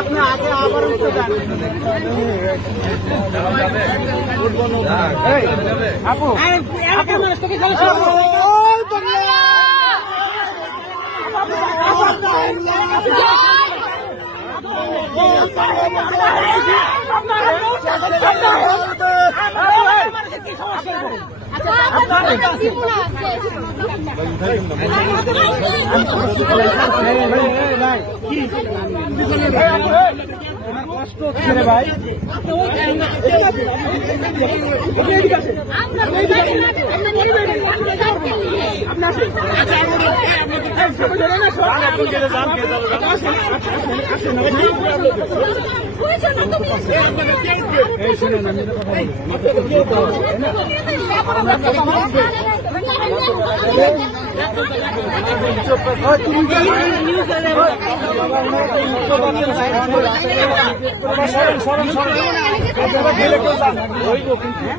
আপনি আগে আবার উঠতে যান। আপু কষ্ট হচ্ছে রে ভাই।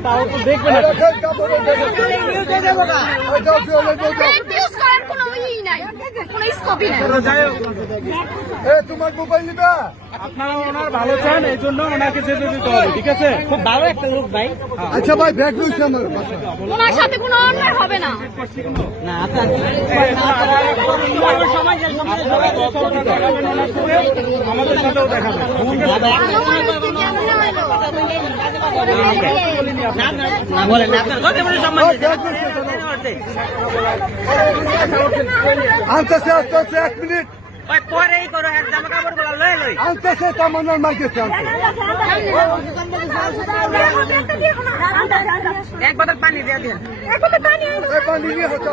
তাও তো দেখবে না। তোমার মোবাইল নিবা? আপনারা ওনার ভালো চান, এই জন্য ওনাকে যেতে দিতে হবে, ঠিক আছে? খুব ভালো একটা লোক ভাই। আচ্ছা ভাই, ব্যাগ রয়েছে আমার। ওনার সাথে কোনো অন্যায় হবে না। না আপনার আমাদের সাথেও দেখাবেন। আনতেছে আস্তে আস্তে, 1 মিনিট পরেই করো, এক জামা কাপড় গুলো লয়ে লই। আনতেছে, তামান্নার মার্কেটে এক বোতল পানি দিয়ে দিন। পানি নিয়ে হচ্ছে